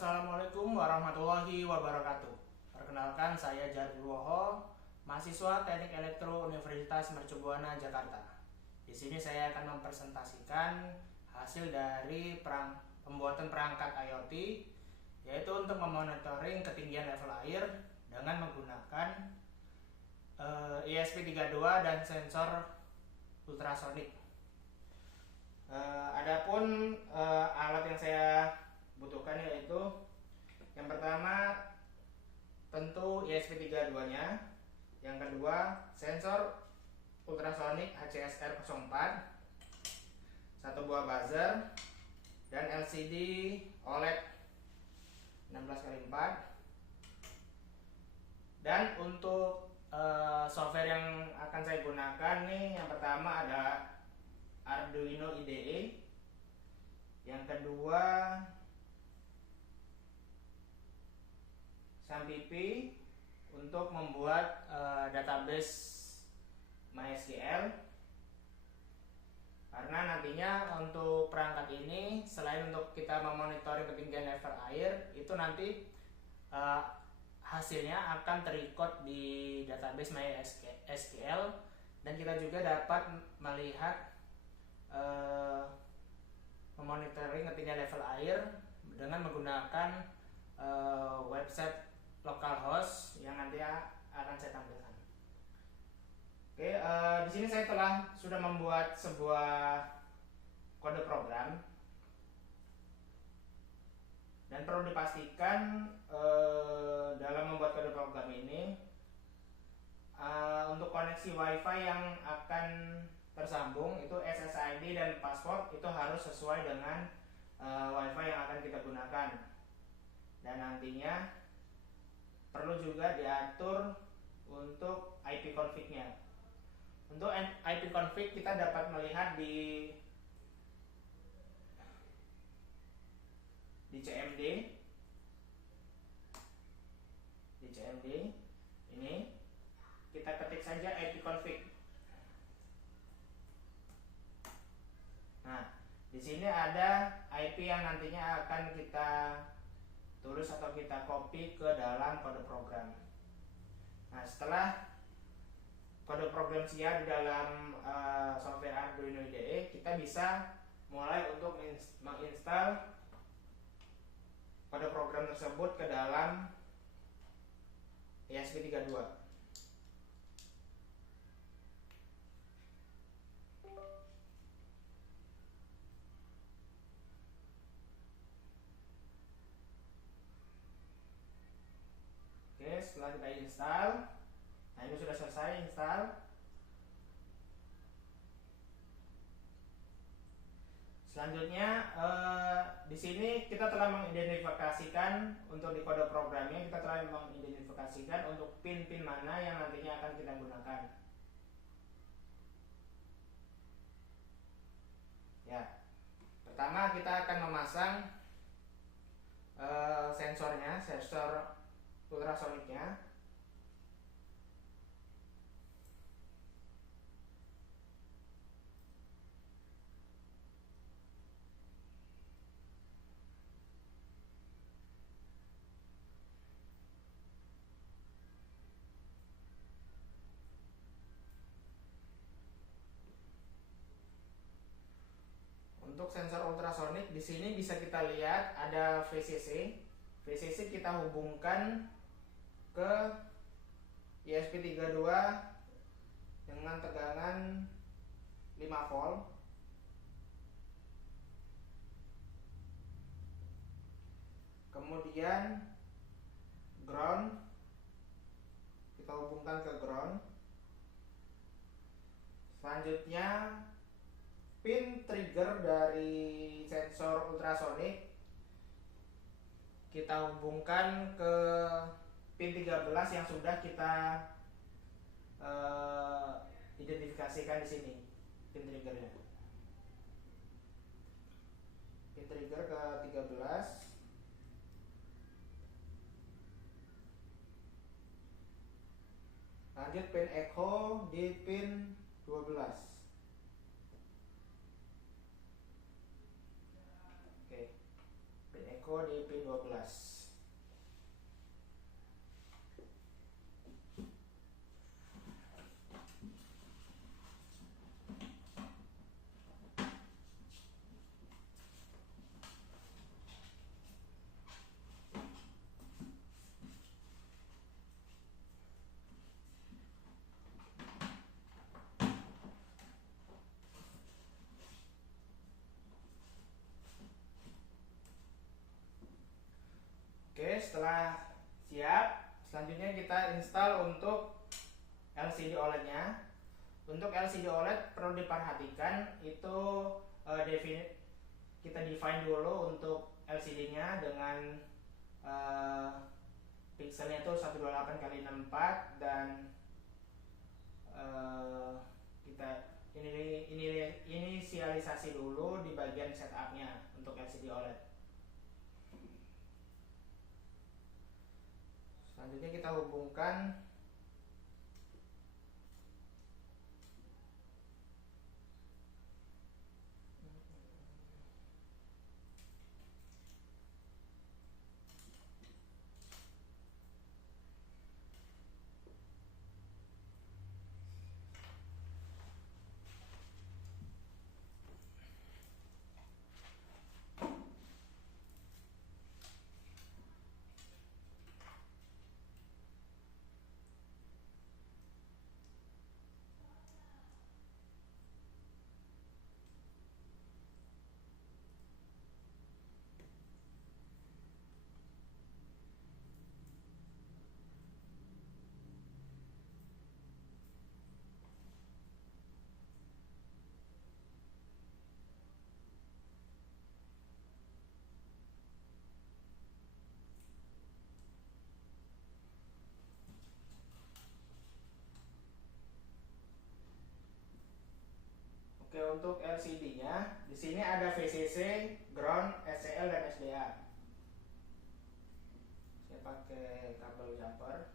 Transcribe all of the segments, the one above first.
Assalamualaikum warahmatullahi wabarakatuh. Perkenalkan, saya Jarwoho, mahasiswa Teknik Elektro Universitas Mercubuana, Jakarta. Di sini saya akan mempresentasikan hasil dari pembuatan perangkat IoT, yaitu untuk memonitoring ketinggian level air dengan menggunakan ESP32 dan sensor ultrasonik. Adapun alat yang saya butuhkan yaitu yang pertama tentu ESP32-nya, yang kedua sensor ultrasonik HCSR04, satu buah buzzer, dan LCD OLED 16x4. Dan untuk software yang akan saya gunakan nih, yang pertama ada Arduino IDE, yang kedua SAMPP untuk membuat database MySQL, karena nantinya untuk perangkat ini selain untuk kita memonitoring ketinggian level air, itu nanti hasilnya akan terrecord di database MySQL, dan kita juga dapat melihat memonitoring ketinggian level air dengan menggunakan website localhost yang nanti akan saya tampilkan. Oke, di sini saya sudah membuat sebuah kode program, dan perlu dipastikan dalam membuat kode program ini untuk koneksi WiFi yang akan tersambung itu SSID dan password itu harus sesuai dengan WiFi yang akan kita gunakan, dan nantinya perlu juga diatur untuk IP config-nya. Untuk IP config kita dapat melihat di CMD ini kita ketik saja IP config. Nah, di sini ada IP yang nantinya akan kita tulis atau kita copy ke dalam kode program. Nah, setelah kode program siap di dalam software Arduino IDE, kita bisa mulai untuk menginstal kode program tersebut ke dalam ESP32. Oke, setelah kita install, nah ini sudah selesai install. Selanjutnya di sini kita telah mengidentifikasikan untuk di kode programnya, kita telah mengidentifikasikan untuk pin-pin mana yang nantinya akan kita gunakan. Ya, pertama kita akan memasang sensornya, sensor ultrasoniknya. Untuk sensor ultrasonik di sini bisa kita lihat ada VCC. VCC kita hubungkan ke ESP32 dengan tegangan 5 volt. Kemudian ground kita hubungkan ke ground. Selanjutnya pin trigger dari sensor ultrasonik kita hubungkan ke pin 13 yang sudah kita identifikasikan di sini, pin triggernya. Pin trigger ke 13. Lanjut pin echo di pin 12. Oke, pin echo Arco di pin 12. Oke, setelah siap, selanjutnya kita install untuk LCD OLED-nya. Untuk LCD OLED perlu diperhatikan itu kita define dulu untuk LCD-nya dengan pixelnya itu 128x64 dan kita inisialisasi dulu di bagian setup-nya untuk LCD OLED. Selanjutnya kita hubungkan Oke, untuk LCD-nya di sini ada VCC, ground, SCL dan SDA. Saya pakai kabel jumper.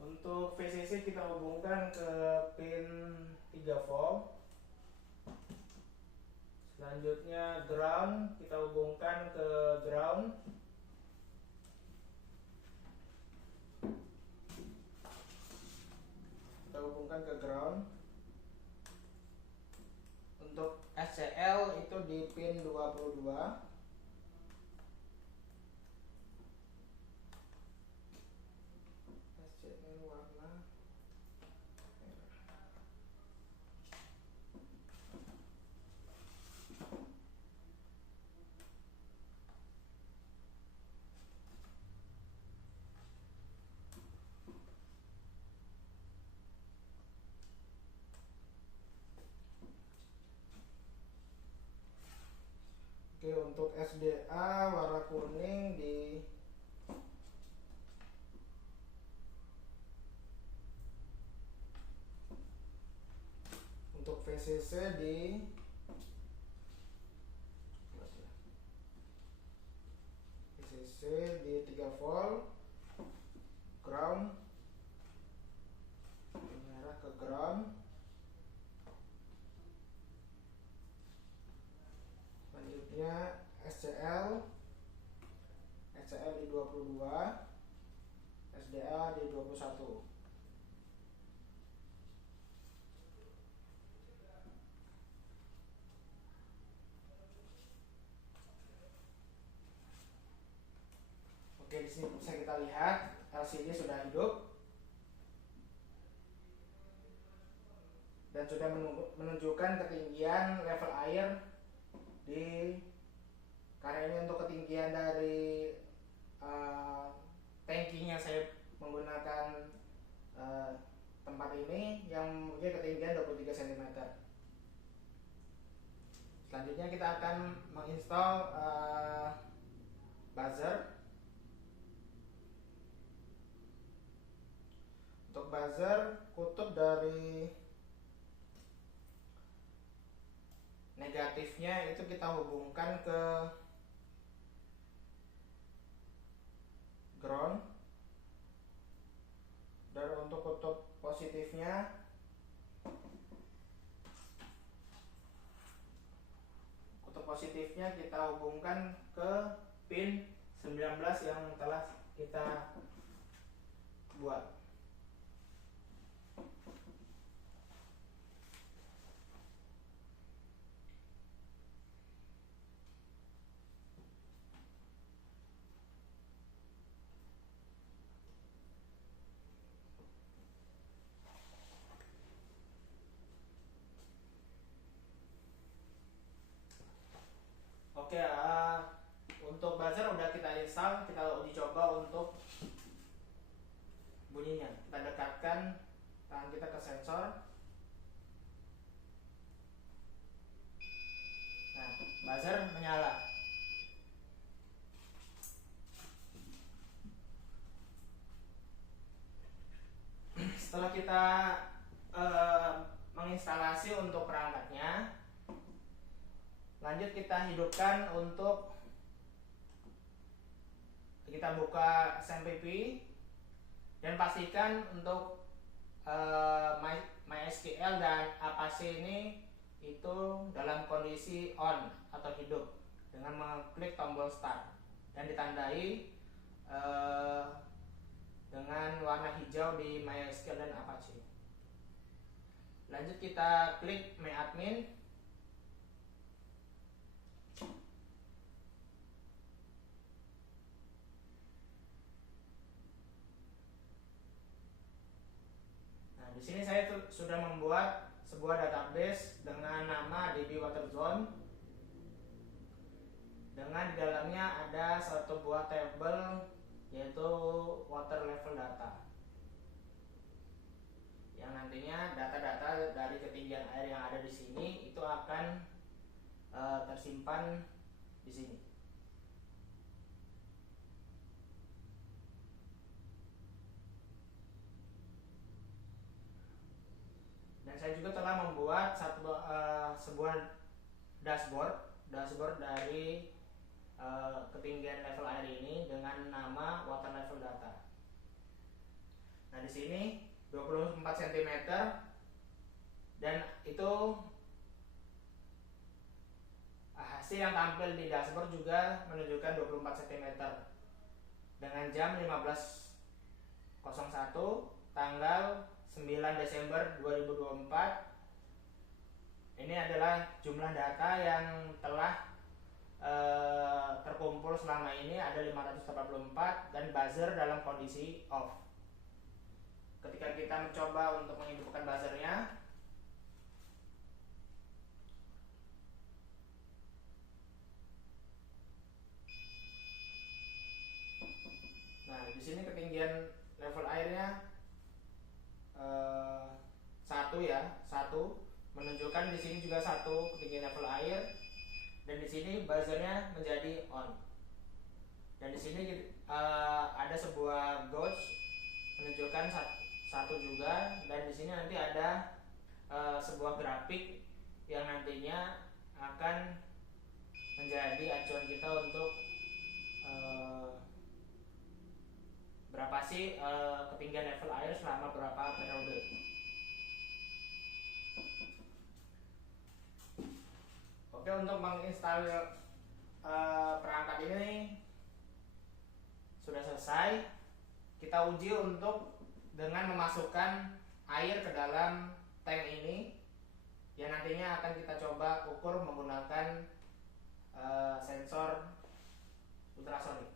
Untuk VCC kita hubungkan ke pin 3 volt. Selanjutnya ground kita hubungkan ke ground. Kita hubungkan ke ground. Untuk SCL itu di pin 22. Oke, untuk SDA warna kuning di untuk VCC di VCC di 3 volt, ground merah ke ground. Selanjutnya SCL di 22, SDA di 21. Oke, di sini bisa kita lihat LCD sudah hidup dan sudah menunjukkan ketinggian level air di, karena ini untuk ketinggian dari tankinya saya menggunakan tempat ini yang mempunyai ketinggian 23 cm. Selanjutnya kita akan menginstal buzzer. Untuk buzzer, kutub dari negatifnya itu kita hubungkan ke ground, dan untuk kutub positifnya kita hubungkan ke pin 19 yang telah kita buat. Oke, untuk buzzer udah kita install, kita uji coba untuk bunyinya. Kita dekatkan tangan kita ke sensor. Nah, buzzer menyala. Setelah kita menginstalasi untuk perangkatnya, lanjut kita hidupkan untuk kita buka SMPP dan pastikan untuk MySQL dan Apache ini itu dalam kondisi on atau hidup dengan mengklik tombol start dan ditandai dengan warna hijau di MySQL dan Apache. Lanjut kita klik MyAdmin. Di sini saya sudah membuat sebuah database dengan nama DB Waterzone, dengan di dalamnya ada satu buah tabel yaitu water level data, yang nantinya data-data dari ketinggian air yang ada di sini itu akan tersimpan di sini. Dan saya juga telah membuat sebuah dashboard dari ketinggian level air ini dengan nama water level data. Nah, di sini 24 cm dan itu hasil yang tampil di dashboard juga menunjukkan 24 cm dengan jam 15.01 tanggal 9 Desember 2024. Ini adalah jumlah data yang telah terkumpul selama ini, ada 584 dan buzzer dalam kondisi off. Ketika kita mencoba untuk menghidupkan buzzernya, nah di sini ketinggian level airnya 1 menunjukkan di sini juga 1 ketinggian level air, dan di sini buzzernya menjadi on. Dan di sini ada sebuah gauge menunjukkan 1 juga, dan di sini nanti ada sebuah grafik yang nantinya akan menjadi acuan kita untuk berapa sih ketinggian level air selama berapa periode. Oke, untuk menginstal perangkat ini sudah selesai. Kita uji untuk dengan memasukkan air ke dalam tank ini, yang nantinya akan kita coba ukur menggunakan sensor ultrasonik.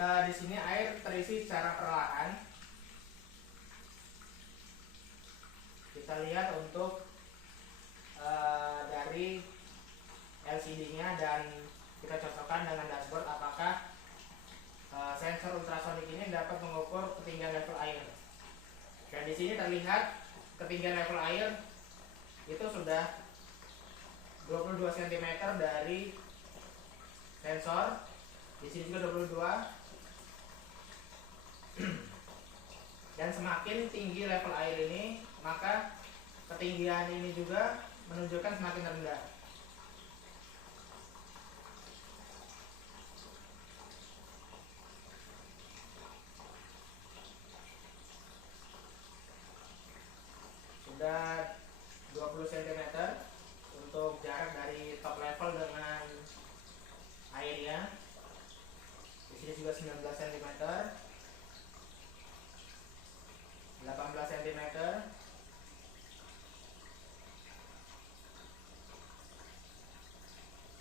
di sini air terisi secara perlahan. Kita lihat untuk dari LCD-nya dan kita cocokkan dengan dashboard apakah sensor ultrasonik ini dapat mengukur ketinggian level air. Dan di sini terlihat ketinggian level air itu sudah 22 cm dari sensor. Di sini juga 22. Dan semakin tinggi level air ini, maka ketinggian ini juga menunjukkan semakin rendah. Sudah 20 cm untuk jarak dari top level dengan airnya. Di sini juga 19 cm, 18 cm,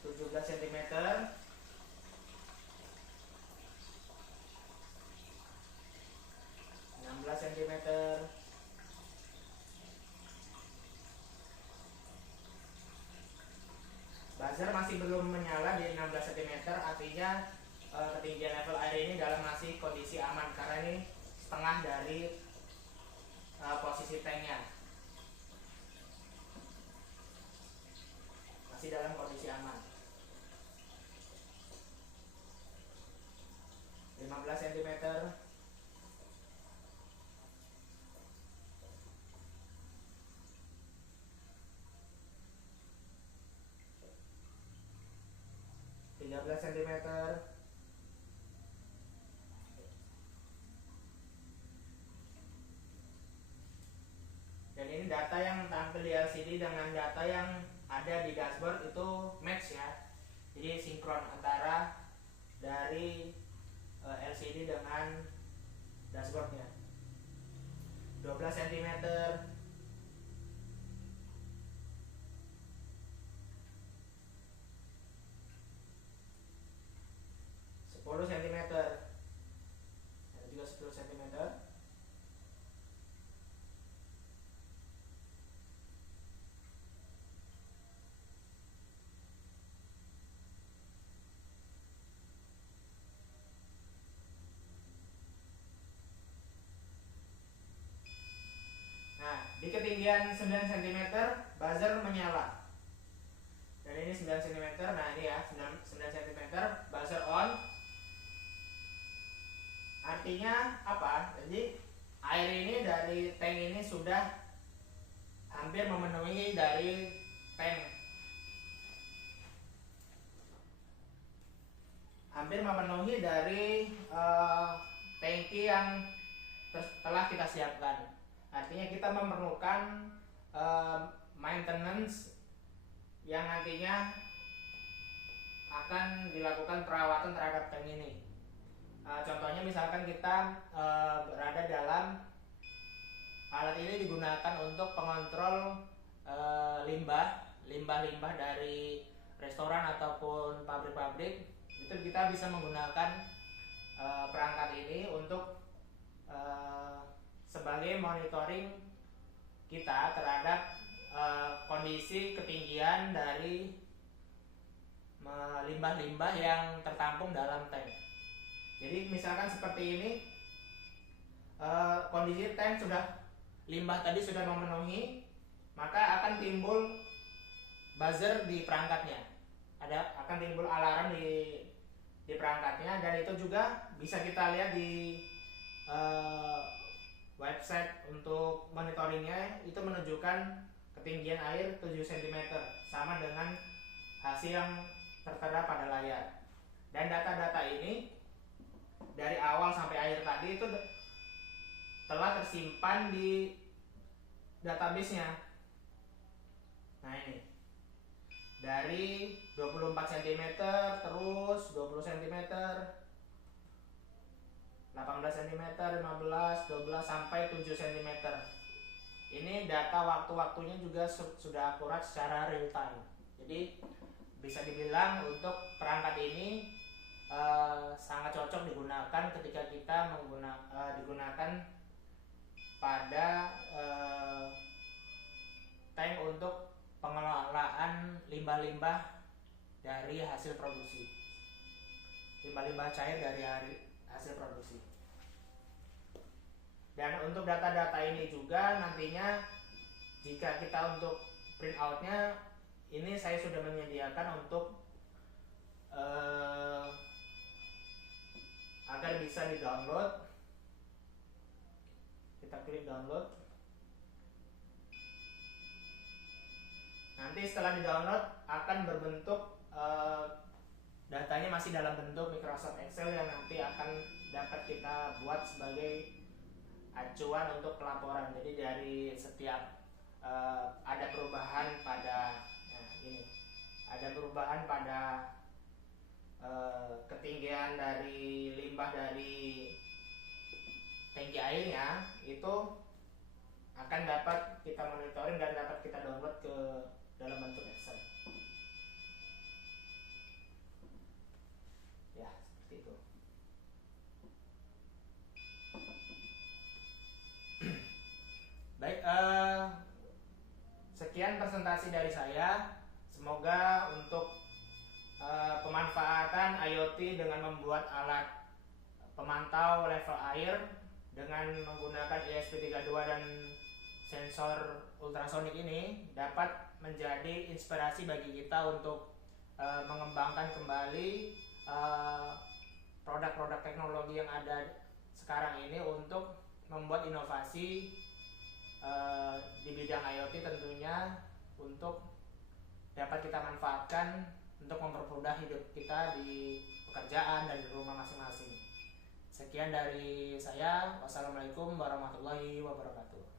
17 cm, 16 cm, buzzer masih belum menyala di 16 cm, artinya ketinggian level air ini dalam masih kondisi aman karena ini setengah dari posisi tanknya, masih dalam kondisi aman. 15 cm, 13 cm, dan ini data yang tampil di LCD dengan data yang ada di dashboard itu match ya, jadi sinkron antara dari LCD dengan dashboardnya. 12 cm, 10 cm, ada juga 10 cm, 'Nah, di ketinggian 9 cm buzzer menyala. Dan ini 9 cm, nah ini ya 9 cm buzzer on. Artinya apa? Jadi air ini dari tank ini sudah hampir memenuhi dari tank. Hampir memenuhi dari tangki yang telah kita siapkan. Artinya kita memerlukan maintenance yang nantinya akan dilakukan perawatan terhadap tank ini. Contohnya misalkan kita berada dalam alat ini digunakan untuk pengontrol limbah-limbah dari restoran ataupun pabrik-pabrik, itu kita bisa menggunakan perangkat ini untuk sebagai monitoring kita terhadap kondisi ketinggian dari limbah-limbah yang tertampung dalam tank. Jadi misalkan seperti ini, kondisi tank sudah limbah tadi sudah memenuhi, maka akan timbul buzzer di perangkatnya. Akan timbul alarm di perangkatnya, dan itu juga bisa kita lihat di website untuk monitoringnya, itu menunjukkan ketinggian air 7 cm sama dengan hasil yang tertera pada layar. Dan data-data ini dari awal sampai akhir tadi itu telah tersimpan di database-nya. Nah ini dari 24 cm terus 20 cm, 18 cm, 15, 12 sampai 7 cm. Ini data waktu-waktunya juga sudah akurat secara real time. Jadi bisa dibilang untuk perangkat ini sangat cocok digunakan ketika kita digunakan pada tank untuk pengelolaan limbah-limbah dari hasil produksi, limbah-limbah cair dari hasil produksi. Dan untuk data-data ini juga nantinya jika kita untuk print outnya, ini saya sudah menyediakan untuk agar bisa di download. Kita klik download. Nanti setelah di download akan berbentuk datanya masih dalam bentuk Microsoft Excel yang nanti akan dapat kita buat sebagai acuan untuk pelaporan. Jadi dari setiap ada perubahan pada ada perubahan pada ketinggian dari limbah dari tangki airnya, itu akan dapat kita monitoring dan dapat kita download ke dalam bentuk Excel. Ya, seperti itu. Baik, sekian presentasi dari saya. Semoga untuk pemanfaatan IoT dengan membuat alat pemantau level air dengan menggunakan ESP32 dan sensor ultrasonik ini dapat menjadi inspirasi bagi kita untuk mengembangkan kembali produk-produk teknologi yang ada sekarang ini untuk membuat inovasi di bidang IoT tentunya, untuk dapat kita manfaatkan untuk mempermudah hidup kita di pekerjaan dan di rumah masing-masing. Sekian dari saya. Wassalamualaikum warahmatullahi wabarakatuh.